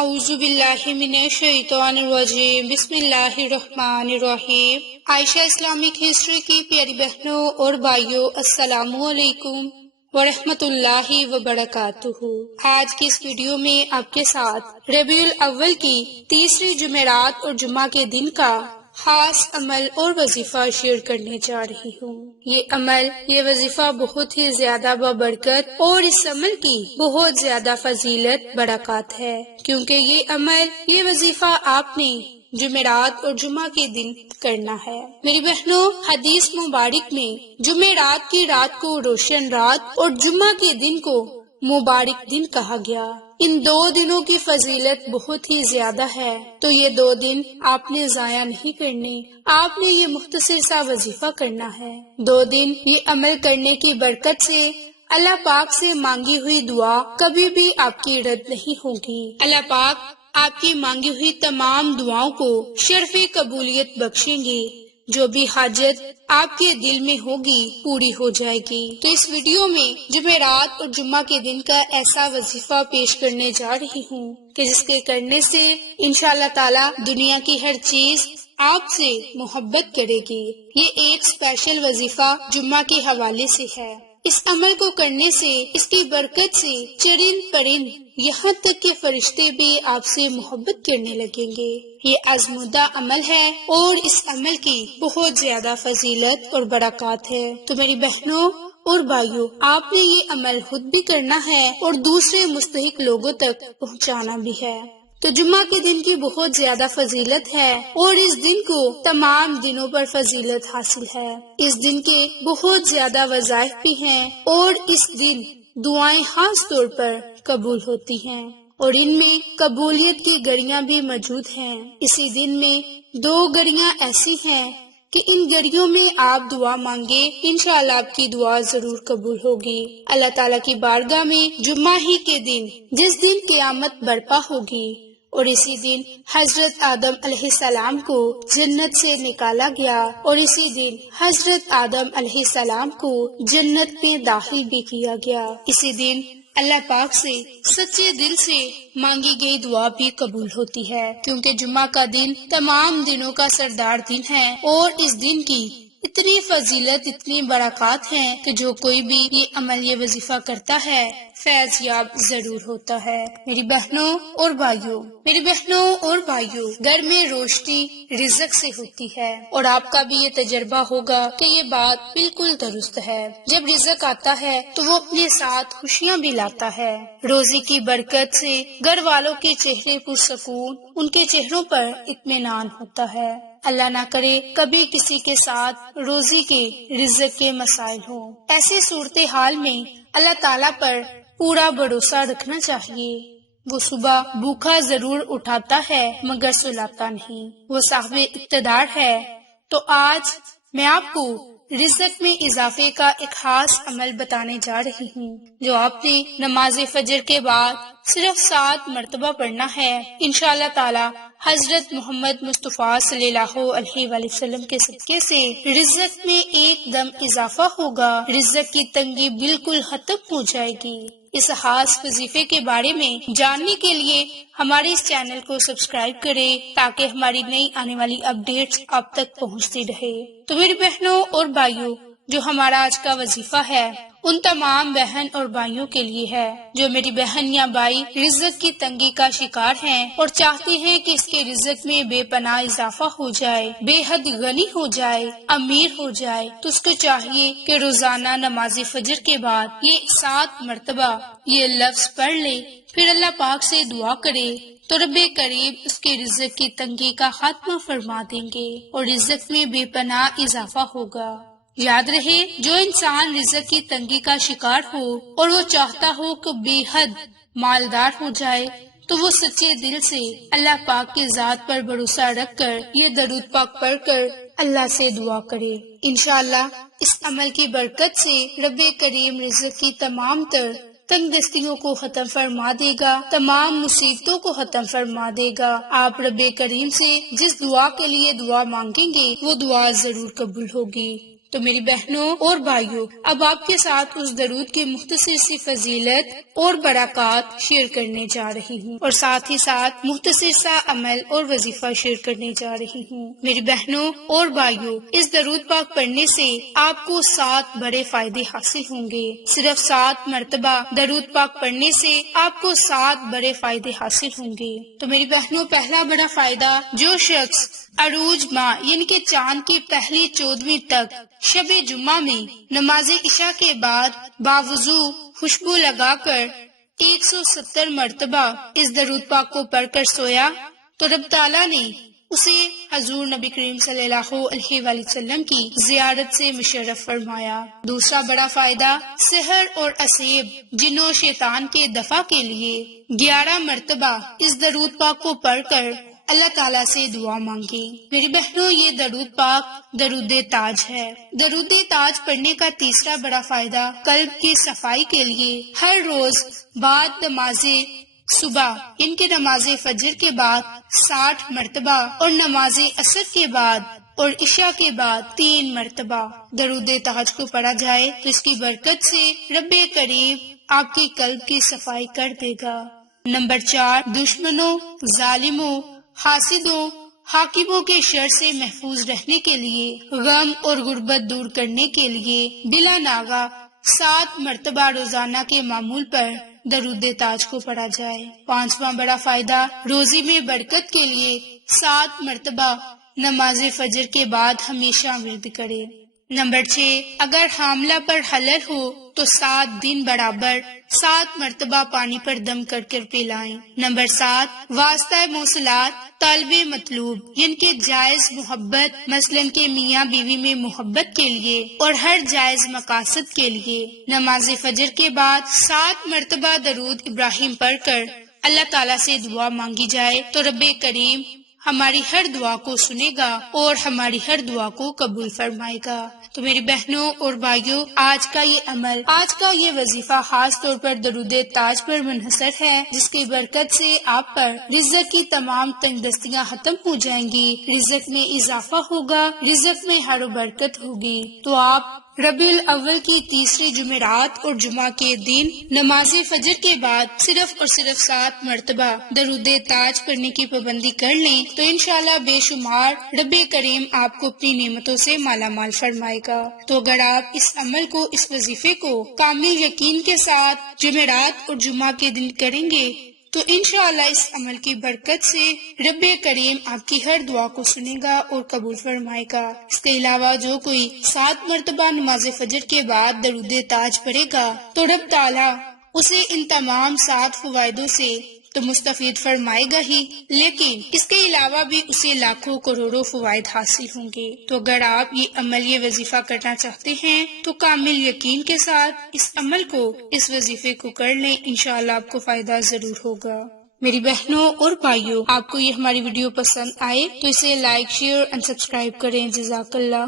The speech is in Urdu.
اعوذ باللہ من الشیطان الرجیم، بسم اللہ الرحمن الرحیم۔ عائشہ اسلامک ہسٹری کی پیاری بہنوں اور بھائیوں، السلام علیکم ورحمۃ اللہ وبرکاتہ۔ آج کی اس ویڈیو میں آپ کے ساتھ ربیع الاول کی تیسری جمعرات اور جمعہ کے دن کا خاص عمل اور وظیفہ شیئر کرنے جا رہی ہوں۔ یہ وظیفہ بہت ہی زیادہ بابرکت اور اس عمل کی بہت زیادہ فضیلت برکات ہے، کیونکہ یہ وظیفہ آپ نے جمعرات اور جمعہ کے دن کرنا ہے۔ میری بہنوں، حدیث مبارک میں جمعرات کی رات کو روشن رات اور جمعہ کے دن کو مبارک دن کہا گیا۔ ان دو دنوں کی فضیلت بہت ہی زیادہ ہے، تو یہ دو دن آپ نے ضائع نہیں کرنے، آپ نے یہ مختصر سا وظیفہ کرنا ہے۔ دو دن یہ عمل کرنے کی برکت سے اللہ پاک سے مانگی ہوئی دعا کبھی بھی آپ کی رد نہیں ہوگی۔ اللہ پاک آپ کی مانگی ہوئی تمام دعاؤں کو شرف قبولیت بخشیں گے، جو بھی حاجت آپ کے دل میں ہوگی پوری ہو جائے گی۔ تو اس ویڈیو میں جمعرات اور جمعہ کے دن کا ایسا وظیفہ پیش کرنے جا رہی ہوں کہ جس کے کرنے سے انشاءاللہ تعالی دنیا کی ہر چیز آپ سے محبت کرے گی۔ یہ ایک اسپیشل وظیفہ جمعہ کے حوالے سے ہے۔ اس عمل کو کرنے سے، اس کی برکت سے چرند پرند یہاں تک کہ فرشتے بھی آپ سے محبت کرنے لگیں گے۔ یہ آزمودہ عمل ہے اور اس عمل کی بہت زیادہ فضیلت اور برکات ہے۔ تو میری بہنوں اور بھائیوں، آپ نے یہ عمل خود بھی کرنا ہے اور دوسرے مستحق لوگوں تک پہنچانا بھی ہے۔ تو جمعہ کے دن کی بہت زیادہ فضیلت ہے اور اس دن کو تمام دنوں پر فضیلت حاصل ہے۔ اس دن کے بہت زیادہ وظائف بھی ہیں اور اس دن دعائیں خاص طور پر قبول ہوتی ہیں اور ان میں قبولیت کی گھڑیاں بھی موجود ہیں۔ اسی دن میں دو گھڑیاں ایسی ہیں کہ ان گھڑیوں میں آپ دعا مانگے، انشاءاللہ آپ کی دعا ضرور قبول ہوگی۔ اللہ تعالیٰ کی بارگاہ میں جمعہ ہی کے دن، جس دن قیامت برپا ہوگی اور اسی دن حضرت آدم علیہ السلام کو جنت سے نکالا گیا اور اسی دن حضرت آدم علیہ السلام کو جنت میں داخل بھی کیا گیا۔ اسی دن اللہ پاک سے سچے دل سے مانگی گئی دعا بھی قبول ہوتی ہے، کیونکہ جمعہ کا دن تمام دنوں کا سردار دن ہے اور اس دن کی اتنی فضیلت، اتنی برکات ہیں کہ جو کوئی بھی یہ عمل، یہ وظیفہ کرتا ہے فیض یاب ضرور ہوتا ہے۔ میری بہنوں اور بھائیوں، گھر میں روشنی رزق سے ہوتی ہے اور آپ کا بھی یہ تجربہ ہوگا کہ یہ بات بالکل درست ہے۔ جب رزق آتا ہے تو وہ اپنے ساتھ خوشیاں بھی لاتا ہے۔ روزی کی برکت سے گھر والوں کے چہرے پرسکون، ان کے چہروں پر اطمینان ہوتا ہے۔ اللہ نہ کرے کبھی کسی کے ساتھ روزی کے رزق کے مسائل ہوں۔ ایسی صورتحال میں اللہ تعالیٰ پر پورا بھروسہ رکھنا چاہیے۔ وہ صبح بھوکا ضرور اٹھاتا ہے مگر سلاتا نہیں، وہ صاحب اقتدار ہے۔ تو آج میں آپ کو رزق میں اضافے کا ایک خاص عمل بتانے جا رہی ہوں، جو آپ نے نماز فجر کے بعد صرف 7 مرتبہ پڑھنا ہے۔ انشاءاللہ تعالی حضرت محمد مصطفیٰ صلی اللہ علیہ وآلہ وسلم کے صدقے سے رزق میں ایک دم اضافہ ہوگا، رزق کی تنگی بالکل ختم ہو جائے گی۔ اس خاص وظیفے کے بارے میں جاننے کے لیے ہمارے اس چینل کو سبسکرائب کریں تاکہ ہماری نئی آنے والی اپڈیٹس آپ تک پہنچتی رہے۔ تو میری بہنوں اور بھائیوں، جو ہمارا آج کا وظیفہ ہے ان تمام بہن اور بھائیوں کے لیے ہے جو میری بہن یا بھائی رزق کی تنگی کا شکار ہیں اور چاہتے ہیں کہ اس کے رزق میں بے پناہ اضافہ ہو جائے، بے حد غنی ہو جائے، امیر ہو جائے، تو اس کو چاہیے کہ روزانہ نماز فجر کے بعد یہ 7 مرتبہ یہ لفظ پڑھ لے، پھر اللہ پاک سے دعا کرے تو رب کریم اس کے رزق کی تنگی کا خاتمہ فرما دیں گے اور رزق میں بے پناہ اضافہ ہوگا۔ یاد رہے، جو انسان رزق کی تنگی کا شکار ہو اور وہ چاہتا ہو کہ بے حد مالدار ہو جائے، تو وہ سچے دل سے اللہ پاک کی ذات پر بھروسہ رکھ کر یہ درود پاک پڑھ کر اللہ سے دعا کرے۔ انشاءاللہ اس عمل کی برکت سے رب کریم رزق کی تمام تر تنگ دستیوں کو ختم فرما دے گا، تمام مصیبتوں کو ختم فرما دے گا۔ آپ رب کریم سے جس دعا کے لیے دعا مانگیں گے وہ دعا ضرور قبول ہوگی۔ تو میری بہنوں اور بھائیوں، اب آپ کے ساتھ اس درود کی مختصر سی فضیلت اور برکات شیئر کرنے جا رہی ہوں، اور ساتھ ہی ساتھ مختصر سا عمل اور وظیفہ شیئر کرنے جا رہی ہوں۔ میری بہنوں اور بھائیوں، اس درود پاک پڑھنے سے آپ کو 7 بڑے فائدے حاصل ہوں گے۔ صرف 7 مرتبہ درود پاک پڑھنے سے آپ کو 7 بڑے فائدے حاصل ہوں گے۔ تو میری بہنوں، پہلا بڑا فائدہ، جو شخص عروج ماہ یعنی کہ چاند کی پہلی 14ویں تک شب جمعہ میں نماز عشاء کے بعد باوضو خوشبو لگا کر 170 مرتبہ اس درود پاک کو پڑھ کر سویا تو رب تعالیٰ نے اسے حضور نبی کریم صلی اللہ علیہ وآلہ وسلم کی زیارت سے مشرف فرمایا۔ دوسرا بڑا فائدہ، سحر اور اسیب، جن و شیطان کے دفع کے لیے 11 مرتبہ اس درود پاک کو پڑھ کر اللہ تعالیٰ سے دعا مانگی۔ میری بہنوں، یہ درود پاک درود تاج ہے۔ درود تاج پڑھنے کا تیسرا بڑا فائدہ، قلب کی صفائی کے لیے ہر روز بعد نماز صبح ان کے نماز فجر کے بعد 60 مرتبہ اور نماز عصر کے بعد اور عشاء کے بعد 3 مرتبہ درود تاج کو پڑھا جائے تو اس کی برکت سے رب کریم آپ کے قلب کی صفائی کر دے گا۔ نمبر 4، دشمنوں، ظالموں، حاسدوں، حاکموں کے شر سے محفوظ رہنے کے لیے، غم اور غربت دور کرنے کے لیے بلا ناغہ 7 مرتبہ روزانہ کے معمول پر درود تاج کو پڑھا جائے۔ 5واں بڑا فائدہ، روزی میں برکت کے لیے 7 مرتبہ نماز فجر کے بعد ہمیشہ ورد کرے۔ نمبر 6، اگر حاملہ پر حلل ہو تو 7 دن برابر 7 مرتبہ پانی پر دم کر کر پلائیں۔ نمبر 7، واسطہ موصلات، طالب مطلوب یعنی کہ جائز محبت، مثلاً کہ میاں بیوی میں محبت کے لیے اور ہر جائز مقاصد کے لیے نماز فجر کے بعد 7 مرتبہ درود ابراہیم پڑھ کر اللہ تعالیٰ سے دعا مانگی جائے تو رب کریم ہماری ہر دعا کو سنے گا اور ہماری ہر دعا کو قبول فرمائے گا۔ تو میری بہنوں اور بھائیوں، آج کا یہ عمل، آج کا یہ وظیفہ خاص طور پر درود تاج پر منحصر ہے، جس کی برکت سے آپ پر رزق کی تمام تنگ دستیاں ختم ہو جائیں گی، رزق میں اضافہ ہوگا، رزق میں ہر و برکت ہوگی۔ تو آپ ربیع الاول کی تیسری جمعرات اور جمعہ کے دن نماز فجر کے بعد صرف اور صرف 7 مرتبہ درود تاج پڑھنے کی پابندی کر لیں تو انشاءاللہ بے شمار رب کریم آپ کو اپنی نعمتوں سے مالا مال فرمائے گا۔ تو اگر آپ اس عمل کو، اس وظیفے کو کامل یقین کے ساتھ جمعرات اور جمعہ کے دن کریں گے تو انشاءاللہ اس عمل کی برکت سے رب کریم آپ کی ہر دعا کو سنے گا اور قبول فرمائے گا۔ اس کے علاوہ جو کوئی 7 مرتبہ نماز فجر کے بعد درود تاج پڑھے گا تو رب تعالیٰ اسے ان تمام 7 فوائدوں سے تو مستفید فرمائے گا ہی، لیکن اس کے علاوہ بھی اسے لاکھوں کروڑوں فوائد حاصل ہوں گے۔ تو اگر آپ یہ عمل، یہ وظیفہ کرنا چاہتے ہیں تو کامل یقین کے ساتھ اس عمل کو، اس وظیفے کو کر لیں، انشاءاللہ آپ کو فائدہ ضرور ہوگا۔ میری بہنوں اور بھائیوں، آپ کو یہ ہماری ویڈیو پسند آئے تو اسے لائک، شیئر اور سبسکرائب کریں۔ جزاک اللہ۔